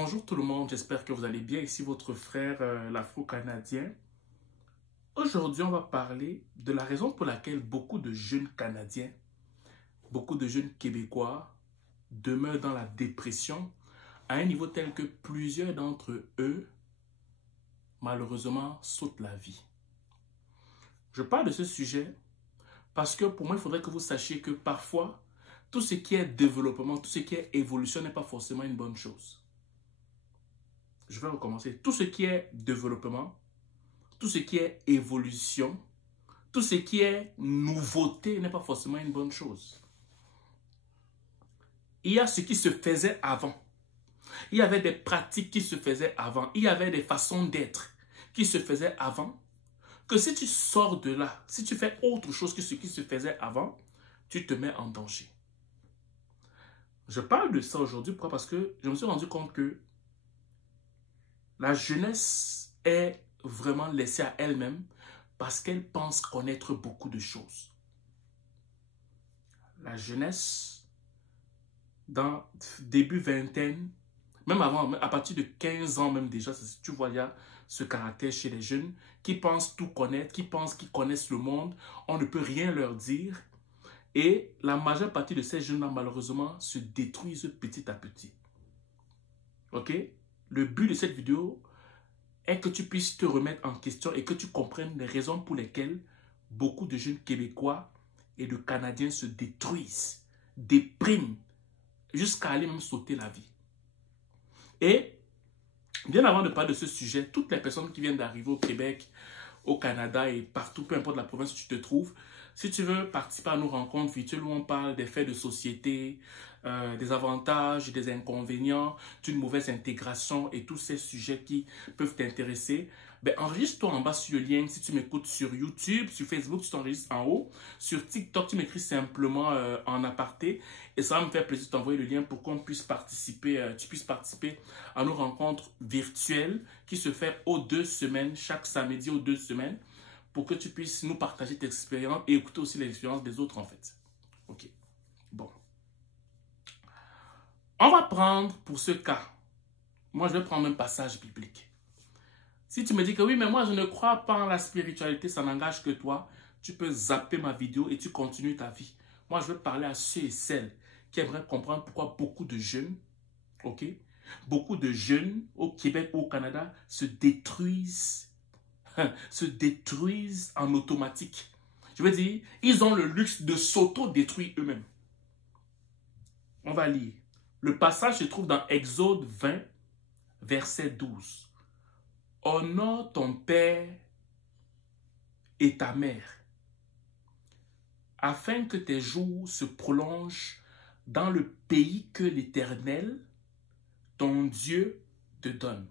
Bonjour tout le monde, j'espère que vous allez bien. Ici votre frère l'Afro-Canadien. Aujourd'hui, on va parler de la raison pour laquelle beaucoup de jeunes Canadiens, beaucoup de jeunes Québécois demeurent dans la dépression à un niveau tel que plusieurs d'entre eux, malheureusement, sautent la vie. Je parle de ce sujet parce que pour moi, il faudrait que vous sachiez que parfois, tout ce qui est développement, tout ce qui est évolution n'est pas forcément une bonne chose. Je vais recommencer. Tout ce qui est développement, tout ce qui est évolution, tout ce qui est nouveauté n'est pas forcément une bonne chose. Il y a ce qui se faisait avant. Il y avait des pratiques qui se faisaient avant. Il y avait des façons d'être qui se faisaient avant. Que si tu sors de là, si tu fais autre chose que ce qui se faisait avant, tu te mets en danger. Je parle de ça aujourd'hui. Pourquoi? Parce que je me suis rendu compte que la jeunesse est vraiment laissée à elle-même parce qu'elle pense connaître beaucoup de choses. La jeunesse, dans début vingtaine, même avant, à partir de 15 ans même déjà, tu vois, il y a ce caractère chez les jeunes qui pensent tout connaître, qui pensent qu'ils connaissent le monde, on ne peut rien leur dire. Et la majeure partie de ces jeunes-là, malheureusement, se détruisent petit à petit. Ok? Le but de cette vidéo est que tu puisses te remettre en question et que tu comprennes les raisons pour lesquelles beaucoup de jeunes Québécois et de Canadiens se détruisent, dépriment, jusqu'à aller même sauter la vie. Et bien avant de parler de ce sujet, toutes les personnes qui viennent d'arriver au Québec, au Canada et partout, peu importe la province où tu te trouves, si tu veux participer à nos rencontres virtuelles où on parle des faits de société, des avantages, des inconvénients, d'une mauvaise intégration et tous ces sujets qui peuvent t'intéresser, ben enregistre-toi en bas sur le lien. Si tu m'écoutes sur YouTube, sur Facebook, tu t'enregistres en haut. Sur TikTok, tu m'écris simplement en aparté et ça va me faire plaisir de t'envoyer le lien pour qu'on puisse participer, tu puisses participer à nos rencontres virtuelles qui se font aux 2 semaines, chaque samedi aux 2 semaines, pour que tu puisses nous partager tes expériences et écouter aussi les expériences des autres en fait. Ok, bon. On va prendre pour ce cas, moi je vais prendre un passage biblique. Si tu me dis que oui, mais moi je ne crois pas en la spiritualité, ça n'engage que toi, tu peux zapper ma vidéo et tu continues ta vie. Moi je veux parler à ceux et celles qui aimeraient comprendre pourquoi beaucoup de jeunes, ok, beaucoup de jeunes au Québec ou au Canada se détruisent en automatique. Je veux dire, ils ont le luxe de s'auto-détruire eux-mêmes. On va lire. Le passage se trouve dans Exode 20, verset 12. Honore ton père et ta mère, afin que tes jours se prolongent dans le pays que l'Éternel, ton Dieu, te donne.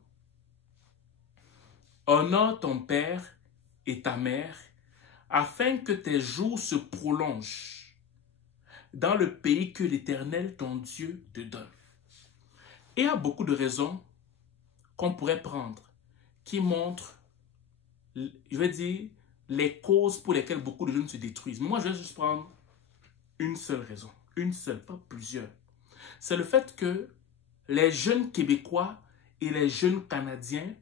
Honore ton père et ta mère, afin que tes jours se prolongent dans le pays que l'Éternel, ton Dieu, te donne. Et il y a beaucoup de raisons qu'on pourrait prendre qui montrent, je vais dire, les causes pour lesquelles beaucoup de jeunes se détruisent. Moi, je vais juste prendre une seule raison. Une seule, pas plusieurs. C'est le fait que les jeunes Québécois et les jeunes Canadiens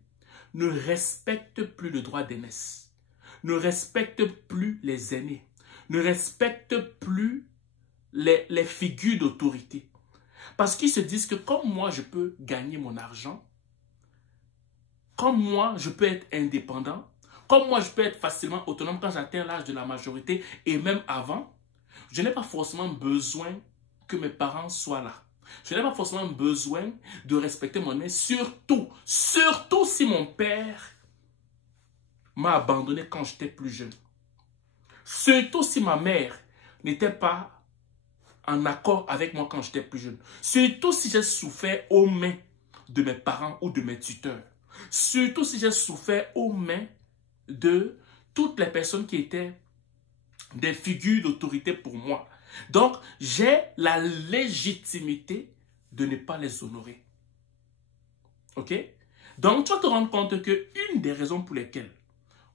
ne respectent plus le droit d'aînesse, ne respectent plus les aînés, ne respectent plus les figures d'autorité. Parce qu'ils se disent que comme moi, je peux gagner mon argent, comme moi, je peux être indépendant, comme moi, je peux être facilement autonome quand j'atteins l'âge de la majorité et même avant, je n'ai pas forcément besoin que mes parents soient là. Je n'ai pas forcément besoin de respecter mon aîné, surtout si mon père m'a abandonné quand j'étais plus jeune. Surtout si ma mère n'était pas en accord avec moi quand j'étais plus jeune. Surtout si j'ai souffert aux mains de mes parents ou de mes tuteurs. Surtout si j'ai souffert aux mains de toutes les personnes qui étaient des figures d'autorité pour moi. Donc, j'ai la légitimité de ne pas les honorer. Ok? Donc, tu vas te rendre compte qu'une des raisons pour lesquelles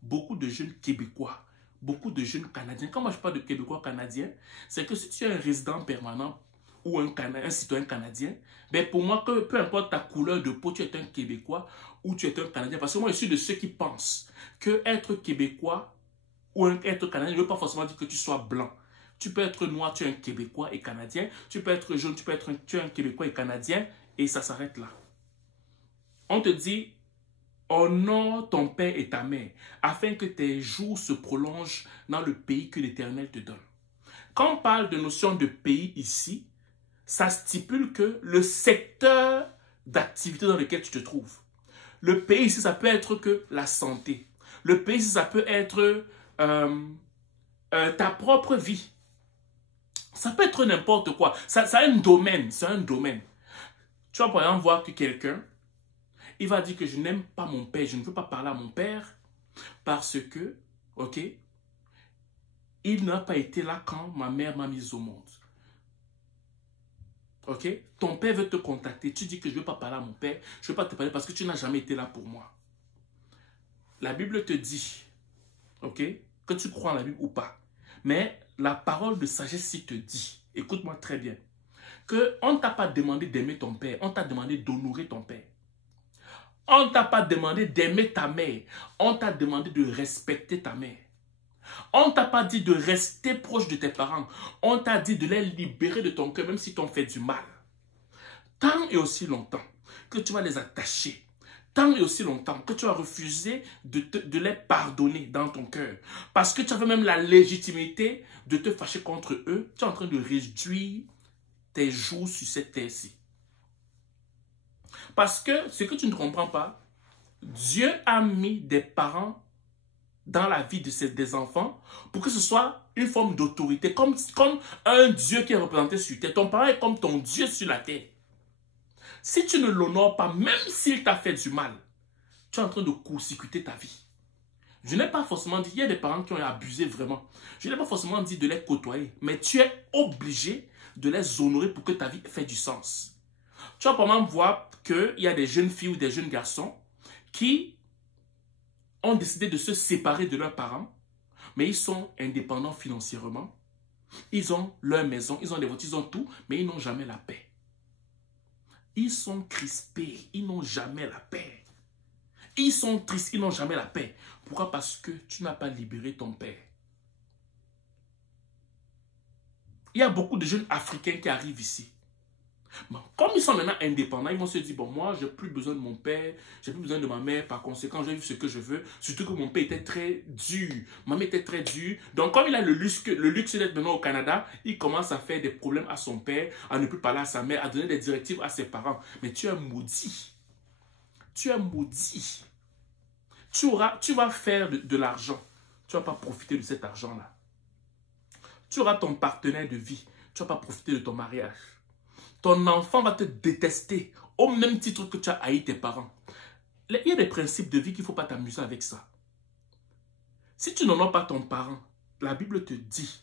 beaucoup de jeunes Québécois, beaucoup de jeunes Canadiens, quand moi je parle de Québécois canadiens, c'est que si tu es un résident permanent ou un citoyen canadien, ben pour moi, que peu importe ta couleur de peau, tu es un Québécois ou tu es un Canadien. Parce que moi, je suis de ceux qui pensent que être Québécois ou être Canadien ne veut pas forcément dire que tu sois blanc. Tu peux être noir, tu es un Québécois et Canadien. Tu peux être jaune, tu es un Québécois et Canadien. Et ça s'arrête là. On te dit, honore ton père et ta mère, afin que tes jours se prolongent dans le pays que l'Éternel te donne. Quand on parle de notion de pays ici, ça stipule que le secteur d'activité dans lequel tu te trouves. Le pays ici, ça peut être que la santé. Le pays ici, ça peut être ta propre vie. Ça peut être n'importe quoi. Ça a un domaine. C'est un domaine. Tu vas par exemple voir que quelqu'un, il va dire que je n'aime pas mon père, je ne veux pas parler à mon père parce que, ok, il n'a pas été là quand ma mère m'a mise au monde. Ok? Ton père veut te contacter, tu dis que je ne veux pas parler à mon père, je ne veux pas te parler parce que tu n'as jamais été là pour moi. La Bible te dit, ok, que tu crois en la Bible ou pas, mais la parole de sagesse ici te dit, écoute-moi très bien, qu'on ne t'a pas demandé d'aimer ton père, on t'a demandé d'honorer ton père. On ne t'a pas demandé d'aimer ta mère, on t'a demandé de respecter ta mère. On ne t'a pas dit de rester proche de tes parents, on t'a dit de les libérer de ton cœur, même si t'ont fait du mal. Tant et aussi longtemps que tu vas les attacher, tant et aussi longtemps que tu vas refuser de les pardonner dans ton cœur, parce que tu avais même la légitimité de te fâcher contre eux, tu es en train de réduire tes jours sur cette terre-ci. Parce que ce que tu ne comprends pas, Dieu a mis des parents dans la vie des enfants pour que ce soit une forme d'autorité, comme un Dieu qui est représenté sur terre. Ton parent est comme ton Dieu sur la terre. Si tu ne l'honores pas, même s'il t'a fait du mal, tu es en train de court-circuiter ta vie. Je n'ai pas forcément dit, il y a des parents qui ont abusé vraiment. Je n'ai pas forcément dit de les côtoyer, mais tu es obligé de les honorer pour que ta vie ait du sens. Tu vas probablement voir qu'il y a des jeunes filles ou des jeunes garçons qui ont décidé de se séparer de leurs parents, mais ils sont indépendants financièrement. Ils ont leur maison, ils ont des voitures, ils ont tout, mais ils n'ont jamais la paix. Ils sont crispés, ils n'ont jamais la paix. Ils sont tristes, ils n'ont jamais la paix. Pourquoi? Parce que tu n'as pas libéré ton père. Il y a beaucoup de jeunes Africains qui arrivent ici. Bon, comme ils sont maintenant indépendants, ils vont se dire, bon, moi, j'ai plus besoin de mon père, j'ai plus besoin de ma mère, par conséquent, je vais vivre ce que je veux. Surtout que mon père était très dur, ma mère était très dure. Donc, comme il a le luxe d'être maintenant au Canada, il commence à faire des problèmes à son père, à ne plus parler à sa mère, à donner des directives à ses parents. Mais tu es maudit. Tu es maudit. Tu vas faire de l'argent. Tu ne vas pas profiter de cet argent-là. Tu auras ton partenaire de vie. Tu ne vas pas profiter de ton mariage. Ton enfant va te détester au même titre que tu as haï tes parents. Il y a des principes de vie qu'il ne faut pas t'amuser avec ça. Si tu n'honores pas ton parent, la Bible te dit,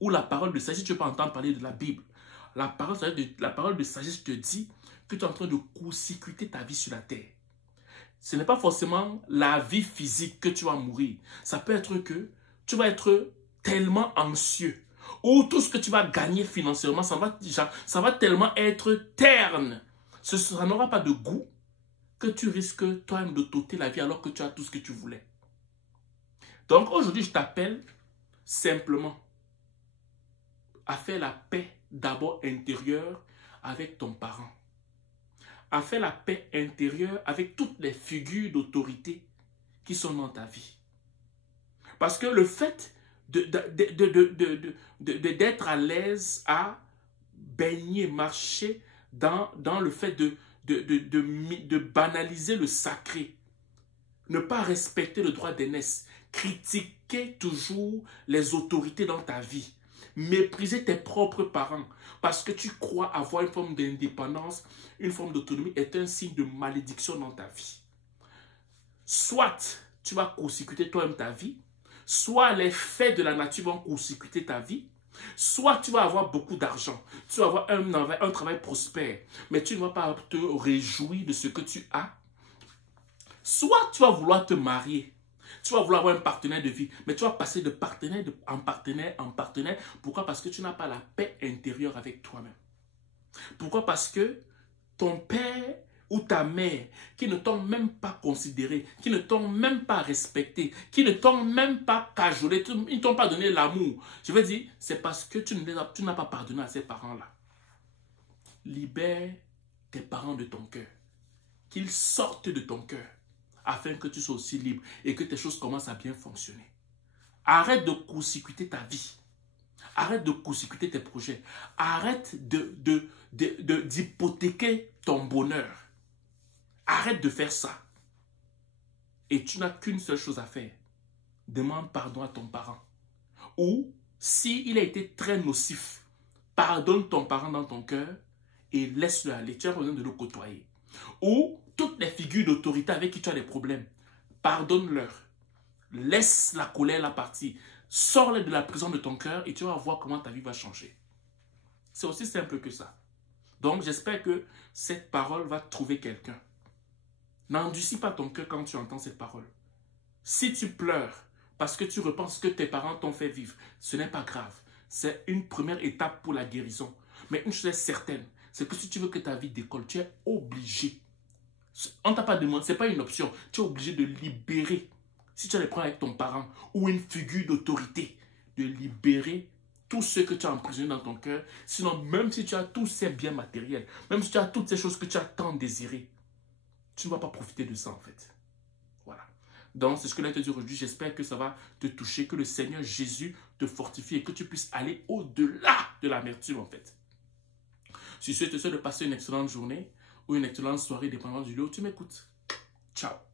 ou la parole de sagesse, si tu ne veux pas entendre parler de la Bible, la parole de sagesse te dit que tu es en train de court-circuiter ta vie sur la terre. Ce n'est pas forcément la vie physique que tu vas mourir. Ça peut être que tu vas être tellement anxieux, ou tout ce que tu vas gagner financièrement, ça va tellement être terne. Ça n'aura pas de goût que tu risques toi-même de t'ôter la vie alors que tu as tout ce que tu voulais. Donc aujourd'hui, je t'appelle simplement à faire la paix d'abord intérieure avec ton parent. À faire la paix intérieure avec toutes les figures d'autorité qui sont dans ta vie. Parce que le fait d'être à l'aise à baigner, marcher dans le fait de banaliser le sacré, ne pas respecter le droit d'aînesse, critiquer toujours les autorités dans ta vie, mépriser tes propres parents parce que tu crois avoir une forme d'indépendance, une forme d'autonomie est un signe de malédiction dans ta vie. Soit tu vas court-circuiter toi-même ta vie, soit les faits de la nature vont court-circuiter ta vie, soit tu vas avoir beaucoup d'argent, tu vas avoir un travail prospère, mais tu ne vas pas te réjouir de ce que tu as. Soit tu vas vouloir te marier, tu vas vouloir avoir un partenaire de vie, mais tu vas passer de partenaire en partenaire. Pourquoi? Parce que tu n'as pas la paix intérieure avec toi-même. Pourquoi? Parce que ton père ou ta mère, qui ne t'ont même pas considéré, qui ne t'ont même pas respecté, qui ne t'ont même pas cajolé, ils ne t'ont pas donné l'amour. Je veux dire, c'est parce que tu n'as pas pardonné à ces parents-là. Libère tes parents de ton cœur. Qu'ils sortent de ton cœur, afin que tu sois aussi libre et que tes choses commencent à bien fonctionner. Arrête de court-circuiter ta vie. Arrête de court-circuiter tes projets. Arrête d'hypothéquer ton bonheur. Arrête de faire ça. Et tu n'as qu'une seule chose à faire. Demande pardon à ton parent. Ou, s'il a été très nocif, pardonne ton parent dans ton cœur et laisse-le aller. Tu as besoin de le côtoyer. Ou, toutes les figures d'autorité avec qui tu as des problèmes, pardonne-leur. Laisse la colère la partie. Sors-les de la prison de ton cœur et tu vas voir comment ta vie va changer. C'est aussi simple que ça. Donc, j'espère que cette parole va trouver quelqu'un. N'endurcis pas ton cœur quand tu entends cette parole. Si tu pleures parce que tu repenses que tes parents t'ont fait vivre, ce n'est pas grave. C'est une première étape pour la guérison. Mais une chose est certaine, c'est que si tu veux que ta vie décolle, tu es obligé. On ne t'a pas demandé, ce n'est pas une option. Tu es obligé de libérer. Si tu as des problèmes avec ton parent ou une figure d'autorité, de libérer tout ce que tu as emprisonné dans ton cœur. Sinon, même si tu as tous ces biens matériels, même si tu as toutes ces choses que tu as tant désirées, tu ne vas pas profiter de ça en fait. Voilà. Donc, c'est ce que je vais te dire aujourd'hui. J'espère que ça va te toucher, que le Seigneur Jésus te fortifie et que tu puisses aller au-delà de l'amertume en fait. Si tu souhaites de passer une excellente journée ou une excellente soirée, dépendant du lieu où tu m'écoutes. Ciao.